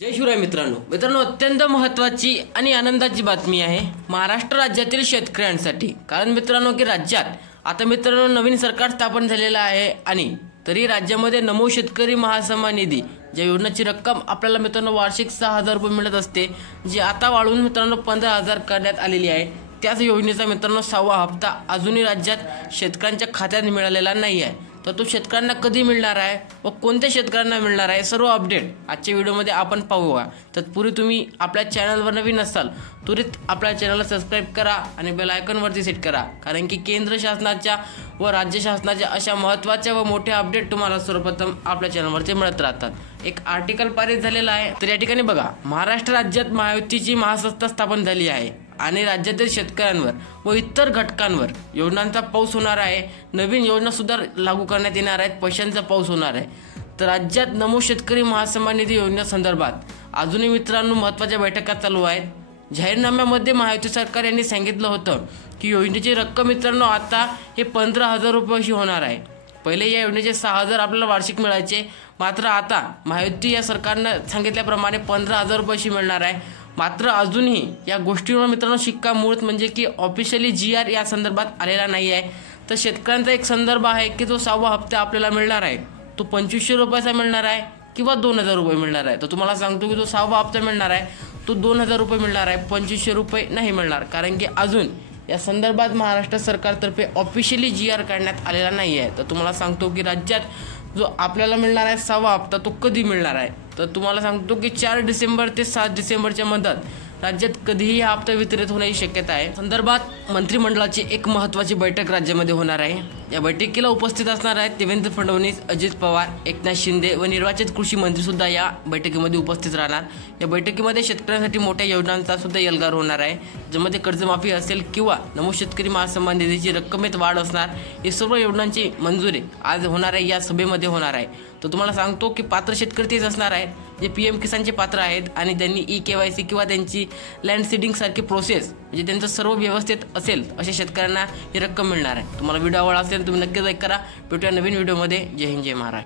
जय शिवराय मित्रांनो, अत्यंत महत्त्वाची आणि आनंदाची बातमी आहे महाराष्ट्र राज्यातील शेतकऱ्यांसाठी। कारण मित्रांनो की राज्यात आता नवीन सरकार स्थापन झालेलं आहे आणि तरी राज्यामध्ये नमो शेतकरी महासन्मान निधी ज्या योजनेची रक्कम आपल्याला वार्षिक 6,000 रुपये मिळत असते, जी आता वाढवून 15,000 करण्यात आलेली आहे। त्याच योजनेचा 6वा हप्ता अजूनही राज्यात शेतकऱ्यांच्या खात्यात मिळालेला नाही आहे। तर तो शेतकऱ्यांना कधी मिळणार आहे व कोणत्या शेतकऱ्यांना मिळणार आहे, सर्व अपडेट आजच्या व्हिडिओमध्ये आपण पाहूया। तत्पूर्वी तुम्ही आपल्या चॅनलवर नवीन असाल त्वरित आपल्या चॅनलला सबस्क्राइब करा आणि बेल आयकॉनवरती सेट करा, कारण की केंद्र शासनाच्या व राज्य शासनाच्या अशा महत्त्वाच्या व मोठ्या अपडेट तुम्हाला सर्वप्रथम आपल्या चॅनलवरती मिळत राहतात। एक आर्टिकल पारित झालेला आहे, तर या ठिकाणी बघा, महाराष्ट्र राज्यात महायुतीची महासत्ता स्थापन झाली आहे आणि राज्यातील शेतकऱ्यांवर व इतर घटकांवर योजनांचा पाऊस होणार आहे। नवीन योजना सुद्धा लागू करण्यात येणार आहेत, पैशांचा पाऊस होणार आहे। तर राज्यात नमो शेतकरी महासन्मान निधी योजनेसंदर्भात अजूनही मित्रांनो महत्त्वाच्या बैठका चालू आहेत। जाहीरनाम्यामध्ये महायुती सरकार यांनी सांगितलं होतं की योजनेची रक्कम मित्रांनो आता हे 15,000 रुपये अशी होणार आहे। पहिले या योजनेचे 6,000 आपल्याला वार्षिक मिळायचे, मात्र आता महायुती या सरकारनं सांगितल्याप्रमाणे 15,000 रुपये अशी मिळणार आहे। मात्र अजूनही या गोष्टीवर मित्रांनो शिक्कामोर्तब म्हणजे की ऑफिशियली GR या संदर्भात आलेला नाही आहे। तर शेतकऱ्यांचा एक संदर्भ आहे की जो 6वा हप्ता आपल्याला मिळणार आहे तो 2,500 रुपयाचा मिळणार आहे किंवा 2,000 रुपये मिळणार आहे। तर तुम्हाला सांगतो की जो 6वा हप्ता मिळणार आहे तो 2,000 रुपये मिळणार आहे, 2,500 रुपये नाही मिळणार, कारण की अजून या संदर्भात महाराष्ट्र सरकारतर्फे ऑफिशियली GR काढण्यात आलेला नाही आहे। तर तुम्हाला सांगतो की राज्यात जो आपल्याला मिळणार आहे 6वा हप्ता तो कधी मिळणार आहे, तर तुम्हाला सांगतो की 4 डिसेंबर ते 7 डिसेंबरच्या मध्यात राज्यात कधीही हा हप्ता वितरित होण्याची शक्यता आहे। संदर्भात मंत्रिमंडळाची एक महत्त्वाची बैठक राज्यामध्ये होणार आहे। या बैठकीला उपस्थित असणार आहेत देवेंद्र फडणवीस, अजित पवार, एकनाथ शिंदे व निर्वाचित कृषी मंत्री सुद्धा या बैठकीमध्ये उपस्थित राहणार। या बैठकीमध्ये शेतकऱ्यांसाठी मोठ्या योजनांचा सुद्धा एल्गार होणार आहे, ज्यामध्ये कर्जमाफी असेल किंवा नमो शेतकरी महासन्मान निधीची रक्कमेत वाढ असणार, हे सर्व योजनांची मंजुरी आज होणार आहे, या सभेमध्ये होणार आहे। तर तुम्हाला सांगतो की पात्र शेतकरी तेच असणार आहेत जे PM किसानचे पात्र आहेत आणि त्यांनी EKYC किंवा त्यांची लँड सीडिंग सारखी प्रोसेस म्हणजे त्यांचं सर्व व्यवस्थित असेल अशा शेतकऱ्यांना ही रक्कम मिळणार आहे। तुम्हाला व्हिडिओ आवडला असेल तुम्ही नक्की लाईक करा। भेटूया नवीन व्हिडिओमध्ये। जय हिंद, जय महाराष्ट्र।